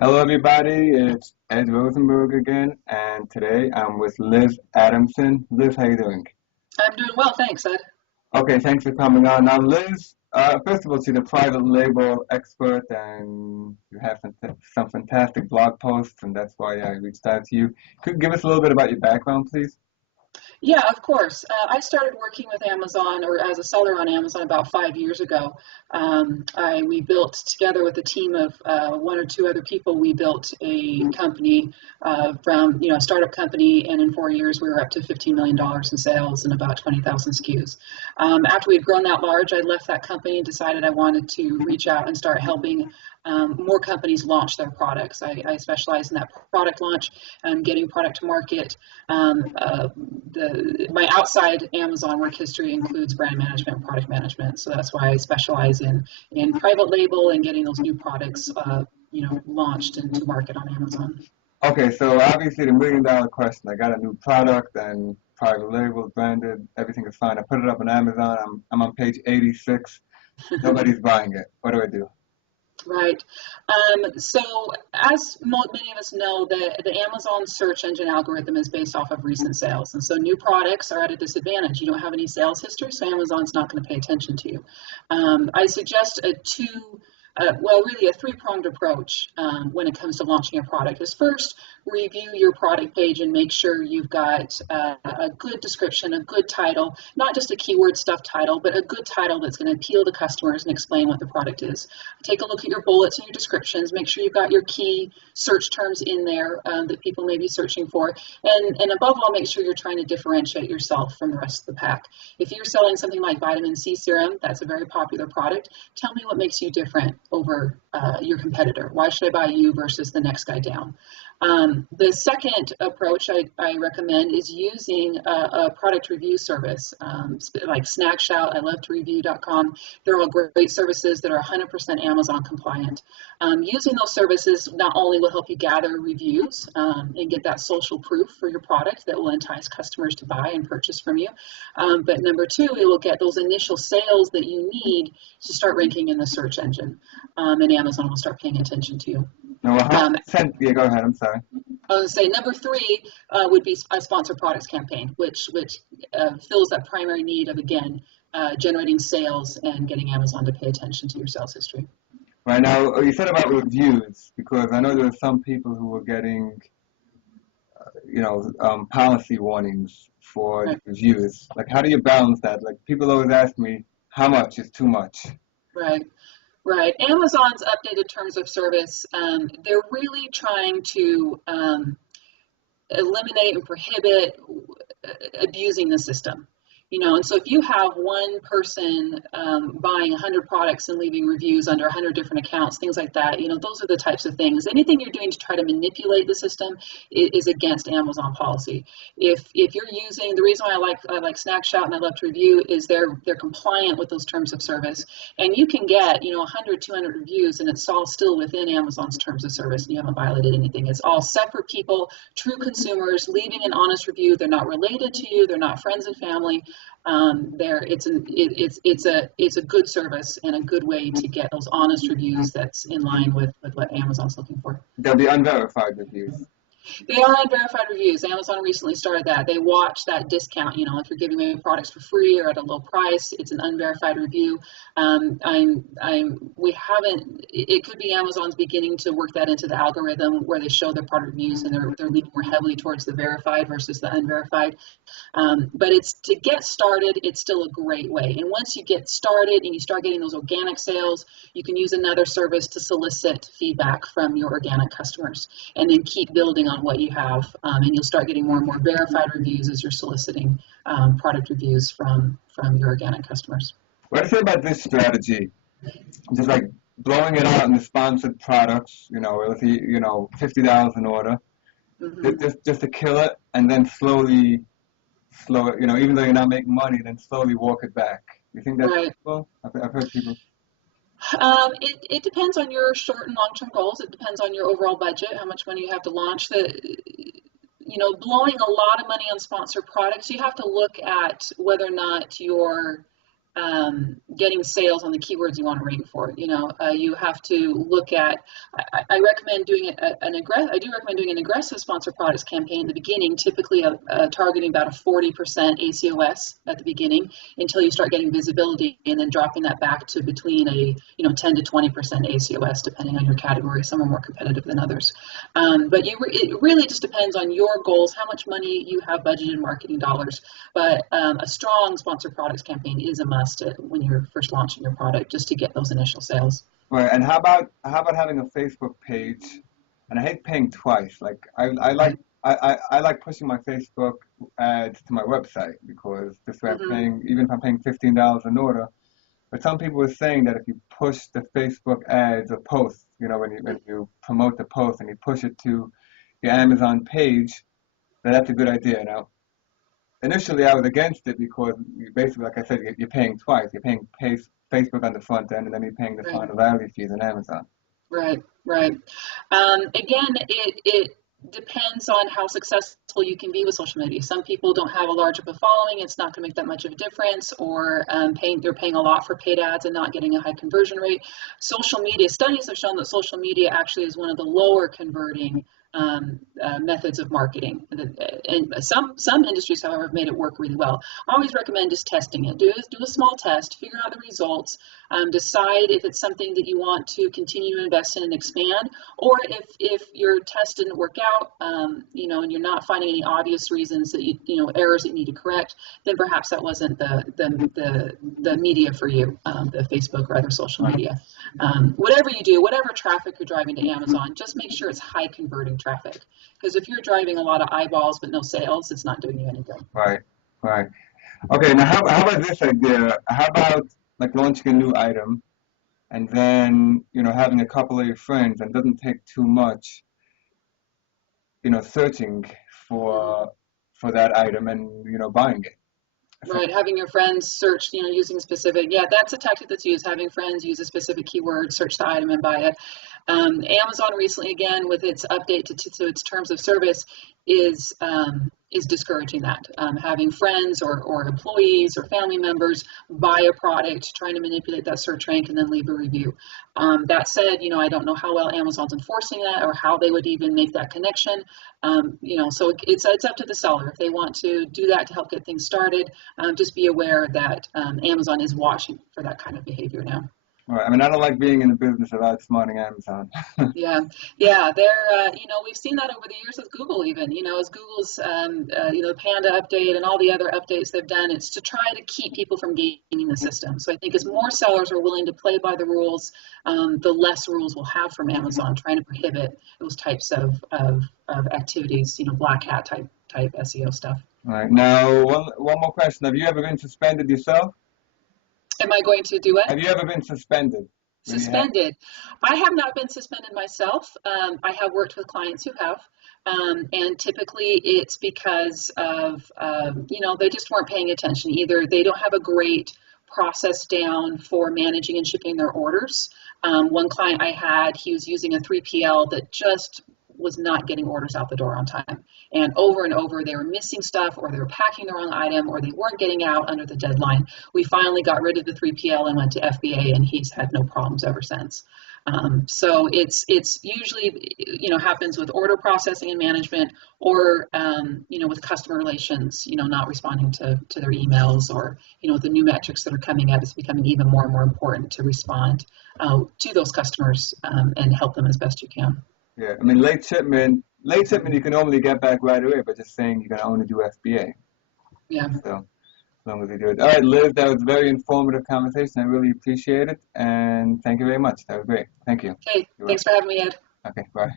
Hello, everybody. It's Ed Rosenberg again, and today I'm with Liz Adamson. Liz, how you doing? I'm doing well, thanks, Ed. Okay, thanks for coming on. Now, Liz, first of all, she's a private label expert, and you have some fantastic blog posts, and that's why I reached out to you. Could you give us a little bit about your background, please? Yeah, of course. I started working with Amazon or as a seller on Amazon about 5 years ago. We built together with a team of one or two other people. We built a company from a startup company, and in 4 years we were up to $15 million in sales and about 20,000 SKUs. After we had grown that large, I left that company and decided I wanted to reach out and start helping more companies launch their products. I specialize in that product launch, getting product to market. My outside Amazon work history includes brand management and product management, so that's why I specialize in private label and getting those new products launched into market on Amazon. Okay, so obviously the million-dollar question. I got a new product and private label, branded, everything is fine. I put it up on Amazon. I'm on page 86. Nobody's buying it. What do I do? Right. So, as many of us know, the Amazon search engine algorithm is based off of recent sales. And so, new products are at a disadvantage. You don't have any sales history, so Amazon's not going to pay attention to you. I suggest really a three-pronged approach when it comes to launching a product is first, review your product page and make sure you've got a good description, a good title, not just a keyword stuff title, but a good title that's going to appeal to customers and explain what the product is. Take a look at your bullets and your descriptions. Make sure you've got your key search terms in there that people may be searching for. And above all, make sure you're trying to differentiate yourself from the rest of the pack. If you're selling something like vitamin C serum, that's a very popular product. Tell me what makes you different over your competitor. Why should I buy you versus the next guy down? The second approach I recommend is using a product review service like Snackshout, I love to review.com. They're all great services that are 100% Amazon compliant. Using those services not only will help you gather reviews and get that social proof for your product that will entice customers to buy and purchase from you, but number two, it will get those initial sales that you need to start ranking in the search engine, and Amazon will start paying attention to you. No, Um, yeah, go ahead. I'm sorry. I would say number three would be a sponsored products campaign, which fills that primary need of, again, generating sales and getting Amazon to pay attention to your sales history. Right now, you said about reviews because I know there are some people who are getting, policy warnings for Right. reviews. Like, how do you balance that? Like, people always ask me, how much is too much? Right. Right. Amazon's updated terms of service, they're really trying to eliminate and prohibit abusing the system. And so if you have one person buying 100 products and leaving reviews under 100 different accounts, things like that, those are the types of things. Anything you're doing to try to manipulate the system is against Amazon policy. If you're using, the reason why I like Snackshout and I love to review is they're compliant with those terms of service, and you can get 100, 200 reviews, and it's all still within Amazon's terms of service, and you haven't violated anything. It's all separate people, true consumers, leaving an honest review. They're not related to you. They're not friends and family. It's a good service and a good way to get those honest reviews that's in line with what Amazon's looking for. They'll be unverified reviews. They are unverified reviews. Amazon recently started that. They watch that discount. If you're giving away products for free or at a low price, it's an unverified review. We haven't. It could be Amazon's beginning to work that into the algorithm where they show their product reviews and they're leaning more heavily towards the verified versus the unverified. But it's to get started. It's still a great way. And once you get started and you start getting those organic sales, you can use another service to solicit feedback from your organic customers, and then keep building on what you have, and you'll start getting more and more verified reviews as you're soliciting product reviews from your organic customers. What do you say about this strategy? Just like blowing it out in the sponsored products, with $50 an order, Mm-hmm. just to kill it, and then slowly slow it, even though you're not making money, then slowly walk it back. You think that's Right. possible? I've heard people. It depends on your short and long-term goals. It depends on your overall budget, how much money you have to launch. Blowing a lot of money on sponsored products, you have to look at whether or not getting sales on the keywords you want to rank for. You have to look at. I recommend doing I do recommend doing an aggressive sponsored products campaign in the beginning, typically targeting about a 40% ACOS at the beginning until you start getting visibility, and then dropping that back to between a 10 to 20% ACOS depending on your category. Some are more competitive than others, but it really just depends on your goals, how much money you have budgeted in marketing dollars. But a strong sponsored products campaign is a must when you're first launching your product, just to get those initial sales. Right. And how about having a Facebook page? And I hate paying twice. Like I like pushing my Facebook ads to my website, because this way I'm paying, even if I'm paying $15 an order. But some people are saying that if you push the Facebook ads or posts, when you promote the post and you push it to your Amazon page, that's a good idea. Now, initially I was against it, because you basically, like I said, you're paying twice. You're paying Facebook on the front end, and then you're paying the final value fees on Amazon. Right. Again, it depends on how successful you can be with social media. Some people don't have a large of a following. It's not going to make that much of a difference, or they're paying a lot for paid ads and not getting a high conversion rate. Social media studies have shown that social media actually is one of the lower converting methods of marketing, and some industries, however, have made it work really well. I always recommend just testing it. Do a small test, figure out the results, decide if it's something that you want to continue to invest in and expand, or if your test didn't work out, and you're not finding any obvious reasons that errors that you need to correct, then perhaps that wasn't the media for you, the Facebook or other social media. Whatever you do, whatever traffic you're driving to Amazon, just make sure it's high converting traffic, because if you're driving a lot of eyeballs but no sales, it's not doing you any good. Right. Okay, now how about this idea? How about like launching a new item, and then having a couple of your friends, and it doesn't take too much, searching for that item and buying it. Right, having your friends search, using specific, that's a tactic that's used. Having friends use a specific keyword, search the item and buy it. Amazon recently, again, with its update to its terms of service, is discouraging that. Having friends or employees or family members buy a product, trying to manipulate that search rank and then leave a review. That said, I don't know how well Amazon's enforcing that, or how they would even make that connection. So it's up to the seller. If they want to do that to help get things started, just be aware that Amazon is watching for that kind of behavior now. All right. I mean, I don't like being in the business of outsmarting Amazon. They're, we've seen that over the years with Google, even, as Google's, the Panda update and all the other updates they've done, it's to try to keep people from gaming the system. So I think as more sellers are willing to play by the rules, the less rules we'll have from Amazon trying to prohibit those types of activities, black hat type SEO stuff. All right. Now, one more question. Have you ever been suspended yourself? Am I going to do it? Have you ever been suspended? Suspended. I have not been suspended myself. I have worked with clients who have, and typically it's because of, they just weren't paying attention. Either they don't have a great process down for managing and shipping their orders. One client I had, he was using a 3PL that just was not getting orders out the door on time. And over, they were missing stuff, or they were packing the wrong item, or they weren't getting out under the deadline. We finally got rid of the 3PL and went to FBA, and he's had no problems ever since. So it's usually, happens with order processing and management, or, with customer relations, not responding to their emails, or, the new metrics that are coming out, it's becoming even more and more important to respond to those customers and help them as best you can. Yeah, I mean, late shipment you can normally get back right away, but just saying you can only do FBA. Yeah. So as long as you do it. All right, Liz, that was a very informative conversation. I really appreciate it, and thank you very much. That was great. Thank you. Okay, thanks for having me, Ed. Okay, bye.